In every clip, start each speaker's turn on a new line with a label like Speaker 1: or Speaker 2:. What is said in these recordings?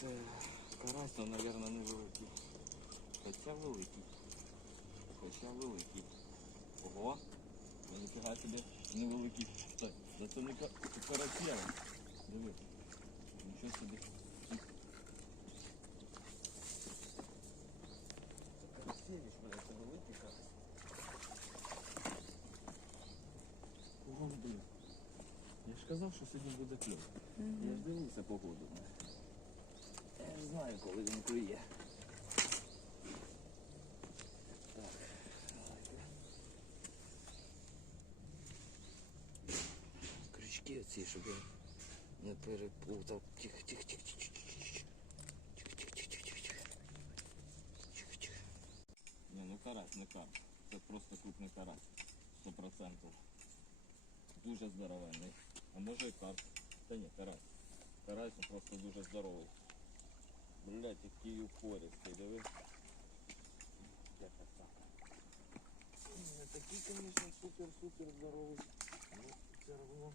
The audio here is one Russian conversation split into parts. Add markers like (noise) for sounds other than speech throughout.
Speaker 1: це карась, то, мабуть, не великий. Хоча великий. Хоча великий. Ого. Ну, Ніфіга собі невеликий. Так, да це не ка- це карасєва. Диви. Нічого собі. Це карасєвич, бля, це великий карась. Ого, блін. Я ж казав, що сьогодні буде кльов. Я ж дивився погоду. Я ж знаю, коли він клює. Так, давайте. Крючки оці, щоб я не переплутав. Тихо, тихо, тихо, тихо, тихо, тихо. Тихо, тихо, тихо, тихо, тихо. Тихо, тихо. Ні, ну карась, не карп. Це просто крупний карась. Сто процентів. Дуже здоровенний. А може і карп. Та ні, карась. Карась ну, просто дуже здоровий. Блять, який упористий, диви. Красавка. Не такий, конечно, супер-супер здоровий. Ну, все равно.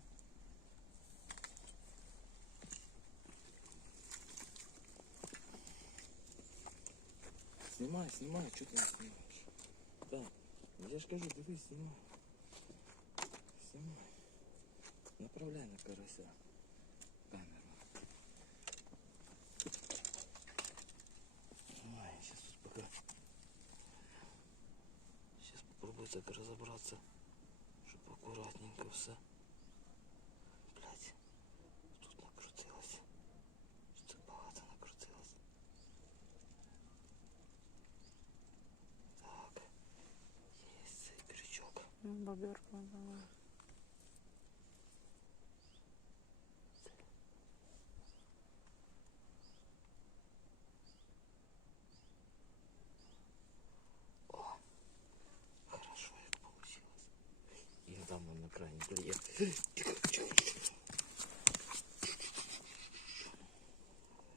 Speaker 1: Снимай, снимай, что ты не снимаешь? Так, я же кажу, дивись, снимай. Снимай. Направляй на карася так разобраться, чтобы аккуратненько все. Блять, тут накрутилось. Что багато накрутилось. Так, есть крючок.
Speaker 2: Ну, Боберку давай.
Speaker 1: Хорошо, як получилось. Я там вон на крайній клеє.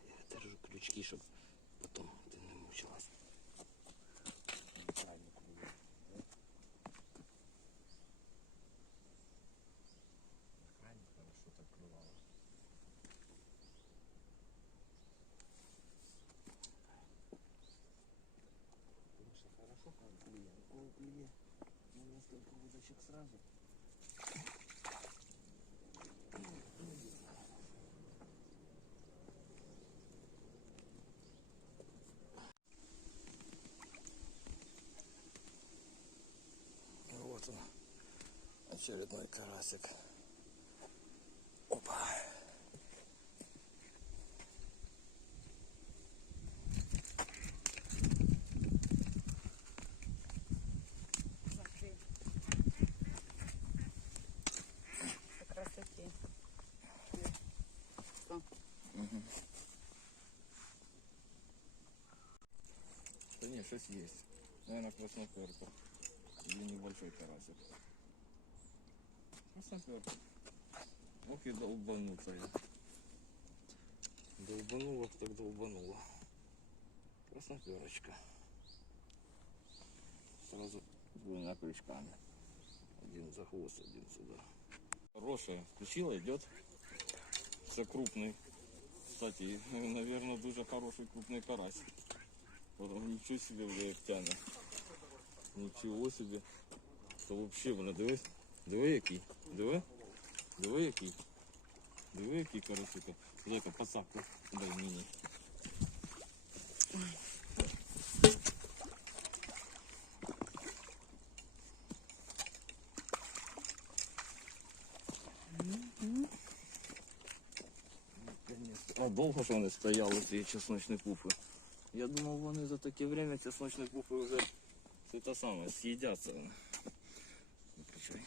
Speaker 1: Я держу крючки, щоб потім ти не мучилась. На крайній клеє. На крайній хорошо так клювало. Конечно, хорошо, когда клює. Коли клює, ну, несколько удочек сразу. Вот он, очередной карасик. Да не, что есть. Наверное, красноперка. Или небольшой карасик. Красноперка. Ох и долбануться я. Долбануло, так долбануло. Красноперочка. Сразу двумя крючками. Один за хвост, один сюда. Хорошая. Включила, идет. Все крупный. Кстати, (laughs) наверное, дуже хороший крупный карась. Потом нічого собі вже як тяне. Нічого собі. То взагалі вона дивись. Диви який. Диви. Диви який. Диви який карасика. Дай-ка посадку. Дай мені. А довго ж вони стояли, ці чесночні пуфи. Я думав, вони за таке время чесночні пуфи вже це те саме, з'їдяться. Виключай.